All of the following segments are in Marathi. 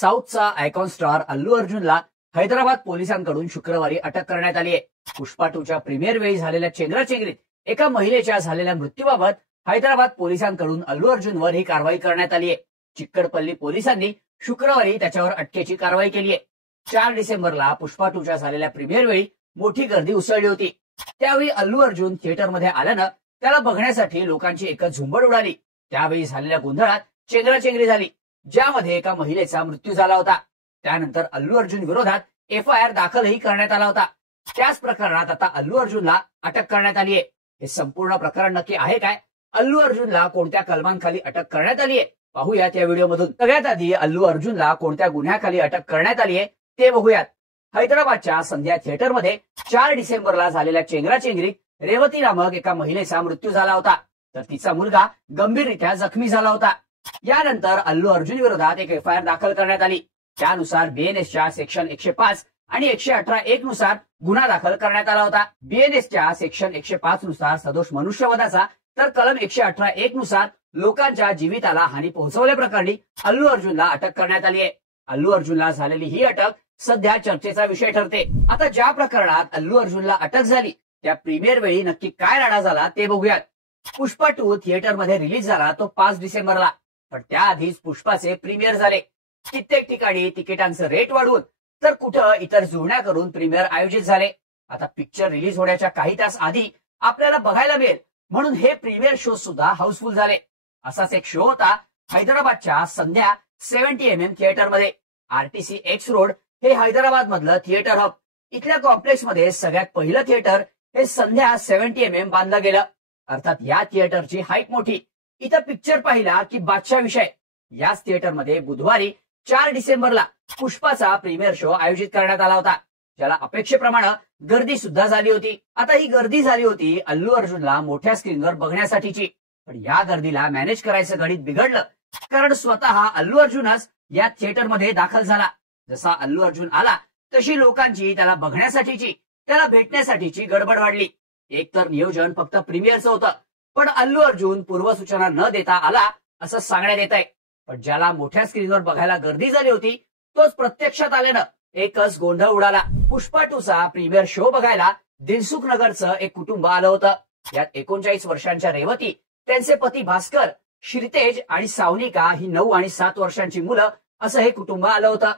साऊथचा आयकॉन स्टार अल्लू अर्जुनला हैदराबाद पोलिसांकडून शुक्रवारी अटक करण्यात आली आहे. पुष्पा 2च्या प्रीमियर वेळी झालेल्या चेंगराचेंगरीत एका महिलेच्या झालेल्या मृत्यूबाबत हैदराबाद पोलिसांकडून अल्लू अर्जुनवर ही कारवाई करण्यात आली आहे. चिक्कडपल्ली पोलिसांनी शुक्रवारी त्याच्यावर अटकेची कारवाई केली आहे. 4 डिसेंबरला पुष्पा 2च्या झालेल्या प्रीमियर वेळी मोठी गर्दी उसळली होती. त्यावेळी अल्लू अर्जुन थिएटरमध्ये आल्यानं त्याला बघण्यासाठी लोकांची एकच झुंबड उडाली. त्यावेळी झालेल्या गोंधळात चेंगराचेंगरी झाली, ज्यामध्ये एका महिलेचा मृत्यू झाला होता. त्यानंतर अल्लू अर्जुन विरोधात FIR दाखलही करण्यात आला होता. त्याच प्रकरणात आता अल्लू अर्जुनला अटक करण्यात आली आहे. हे संपूर्ण प्रकरण नक्की आहे काय? अल्लू अर्जुनला कोणत्या कलमांखाली अटक करण्यात आली आहे पाहूयात या व्हिडिओमधून. सगळ्यात आधी अल्लू अर्जुनला कोणत्या गुन्ह्याखाली अटक करण्यात आली आहे ते बघूयात. हैदराबादच्या संध्या थिएटरमध्ये 4 डिसेंबरला झालेल्या चेंगराचेंगरीत रेवती नामक एका महिलेचा मृत्यू झाला होता, तर तिचा मुलगा गंभीररित्या जखमी झाला होता. यानंतर अल्लू अर्जुन विरोधात एक FIR दाखल करण्यात आली. त्यानुसार BNSच्या सेक्शन 105 आणि 118(1) नुसार गुन्हा दाखल करण्यात आला होता. BNSच्या सेक्शन 105 नुसार सदोष मनुष्यवधाचा, तर कलम 118(1) नुसार लोकांच्या जीविताला हानी पोहोचवल्याप्रकरणी अल्लू अर्जुनला अटक करण्यात आली आहे. अल्लू अर्जुनला झालेली ही अटक सध्या चर्चेचा विषय ठरते. आता ज्या प्रकरणात अल्लू अर्जुनला अटक झाली त्या प्रीमियर वेळी नक्की काय राडा झाला ते बघूयात. पुष्पा 2 थिएटरमध्ये रिलीज झाला तो 5 डिसेंबरला, पण त्याआधीच पुष्पाचे प्रीमियर झाले. कित्येक ठिकाणी तिकिटांचं रेट वाढवून तर कुठं इतर जुळण्या करून प्रीमियर आयोजित झाले. आता पिक्चर रिलीज होण्याच्या काही तास आधी आपल्याला बघायला मिळेल म्हणून हे प्रीमियर शो सुद्धा हाऊसफुल झाले. असाच एक शो होता हैदराबादच्या संध्या 70mm थिएटरमध्ये. RTC X रोड हे हैदराबाद मधलं थिएटर हब. इथल्या कॉम्प्लेक्समध्ये सगळ्यात पहिलं थिएटर हे संध्या 70mm बांधलं गेलं. अर्थात या थिएटरची हाईट मोठी. इथं पिक्चर पाहिला की बादशाह विषय. याच थिएटरमध्ये बुधवारी 4 डिसेंबरला पुष्पाचा प्रीमियर शो आयोजित करण्यात आला होता, ज्याला अपेक्षेप्रमाणे गर्दी सुद्धा झाली होती. आता ही गर्दी झाली होती अल्लू अर्जुनला मोठ्या स्क्रीनवर बघण्यासाठीची, पण या गर्दीला मॅनेज करायचं गणित बिघडलं, कारण स्वतः अल्लू अर्जुनच या थिएटरमध्ये दाखल झाला. जसा अल्लू अर्जुन आला तशी लोकांची त्याला बघण्यासाठीची, त्याला भेटण्यासाठीची गडबड वाढली. एकतर नियोजन फक्त प्रीमियरचं होतं, पण अल्लू अर्जुन पूर्वसूचना न देता आला असं सांगण्यात येत आहे. पण ज्याला मोठ्या स्क्रीनवर बघायला गर्दी झाली होती तोच प्रत्यक्षात आल्यानं एकच गोंधळ उडाला. पुष्पा 2चा प्रीमियर शो बघायला दिलसुख नगरचं एक कुटुंब आलं होतं. यात 39 वर्षांच्या रेवती, त्यांचे पती भास्कर, श्रीतेज आणि सावनिका ही 9 आणि 7 वर्षांची मुलं असं हे कुटुंब आलं होतं.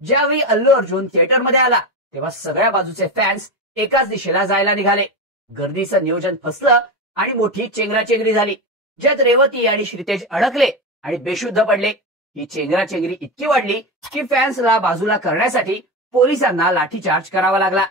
ज्यावेळी अल्लू अर्जुन थिएटरमध्ये आला तेव्हा सगळ्या बाजूचे फॅन्स एकाच दिशेला जायला निघाले. गर्दीचं नियोजन फसलं आणि मोठी चेंगराचेंगरी झाली, ज्यात रेवती आणि श्रीतेज अडकले आणि बेशुद्ध पडले. ही चेंगराचेंगरी इतकी वाढली की फॅन्सला बाजूला करण्यासाठी पोलिसांना लाठीचार्ज करावा लागला.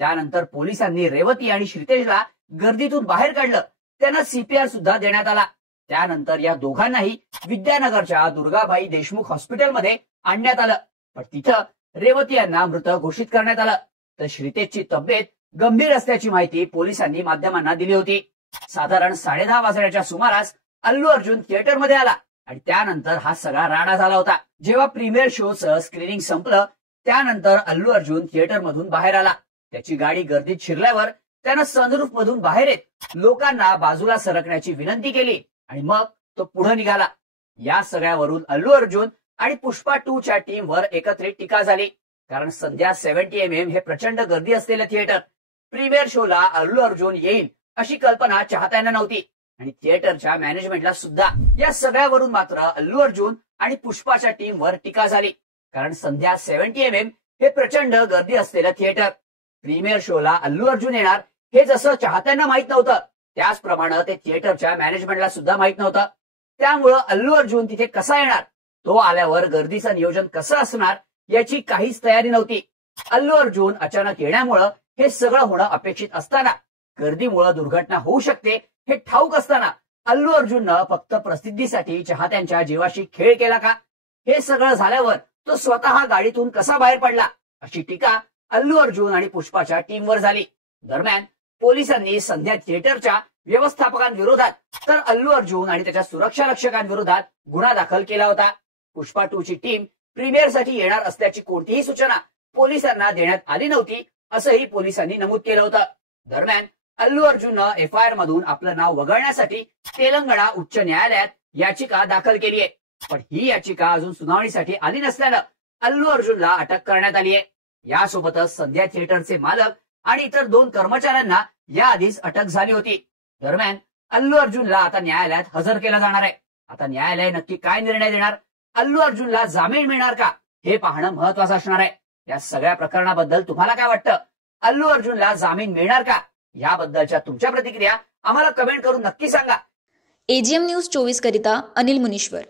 त्यानंतर पोलिसांनी रेवती आणि श्रीतेजला गर्दीतून बाहेर काढलं. त्यांना CPR सुद्धा देण्यात आला. त्यानंतर या दोघांनाही विद्यानगरच्या दुर्गाबाई देशमुख हॉस्पिटलमध्ये आणण्यात आलं, पण तिथं रेवती यांना मृत घोषित करण्यात आलं, तर श्रीतेजची तब्येत गंभीर असल्याची माहिती पोलिसांनी माध्यमांना दिली होती. साधारण 10:30 वाजण्याच्या सुमारास अल्लू अर्जुन थिएटरमध्ये आला आणि त्यानंतर हा सगळा राडा झाला होता. जेव्हा प्रीमियर शोचं स्क्रीनिंग संपलं त्यानंतर अल्लू अर्जुन थिएटरमधून बाहेर आला. त्याची गाडी गर्दीत शिरल्यावर त्यानं सनरूफ मधून बाहेर येत लोकांना बाजूला सरकण्याची विनंती केली आणि मग तो पुढे निघाला. या सगळ्यावरून अल्लू अर्जुन आणि पुष्पा 2च्या टीमवर एकत्रित टीका झाली, कारण संध्या 70mm हे प्रचंड गर्दी असलेलं थिएटर. प्रीमियर शोला अल्लू अर्जुन येईल अशी कल्पना चाहत्यांना नव्हती आणि थिएटरच्या मॅनेजमेंटला सुद्धा. या सगळ्यावरून मात्र अल्लू अर्जुन आणि पुष्पाच्या टीमवर टीका झाली, कारण संध्या 70mm हे प्रचंड गर्दी असलेलं थिएटर. प्रीमियर शोला अल्लू अर्जुन येणार हे जसं चाहत्यांना माहित नव्हतं, त्याचप्रमाणे ते थिएटरच्या मॅनेजमेंटला सुद्धा माहित नव्हतं. त्यामुळं अल्लू अर्जुन तिथे कसा येणार, तो आल्यावर गर्दीचं नियोजन कसं असणार याची काहीच तयारी नव्हती. अल्लू अर्जुन अचानक येण्यामुळं हे सगळं होणं अपेक्षित असताना, गर्दीमुळे दुर्घटना होऊ शकते हे ठाऊक असताना अल्लू अर्जुननं फक्त प्रसिद्धीसाठी चाहत्यांच्या जीवाशी खेळ केला का? हे सगळं झाल्यावर तो स्वतः गाडीतून कसा बाहेर पडला, अशी टीका अल्लू अर्जुन आणि पुष्पाच्या टीमवर झाली. दरम्यान पोलिसांनी संध्या थिएटरच्या व्यवस्थापकांविरोधात तर अल्लू अर्जुन आणि त्याच्या सुरक्षा रक्षकांविरोधात गुन्हा दाखल केला होता. पुष्पा 2ची टीम प्रीमियरसाठी येणार असल्याची कोणतीही सूचना पोलिसांना देण्यात आली नव्हती, असंही पोलिसांनी नमूद केलं होतं. दरम्यान अल्लू अर्जुननं FIR मधून आपलं नाव वगळण्यासाठी तेलंगणा उच्च न्यायालयात याचिका दाखल केली आहे. पण ही याचिका अजून सुनावणीसाठी आली नसल्यानं अल्लू अर्जुनला अटक करण्यात आली आहे. यासोबतच संध्या थिएटरचे मालक आणि इतर 2 कर्मचाऱ्यांना याआधीच अटक झाली होती. दरम्यान अल्लू अर्जुनला आता न्यायालयात हजर केलं जाणार आहे. आता न्यायालय नक्की काय निर्णय देणार, अल्लू अर्जुनला जामीन मिळणार का, हे पाहणं महत्वाचं असणार आहे. या सगळ्या प्रकरणाबद्दल तुम्हाला काय वाटतं? अल्लू अर्जुनला जामीन मिळणार का? याबद्दलच्या तुमच्या प्रतिक्रिया आम्हाला कमेंट करून नक्की सांगा. AGM न्यूज 24 करिता अनिल मुनीश्वर.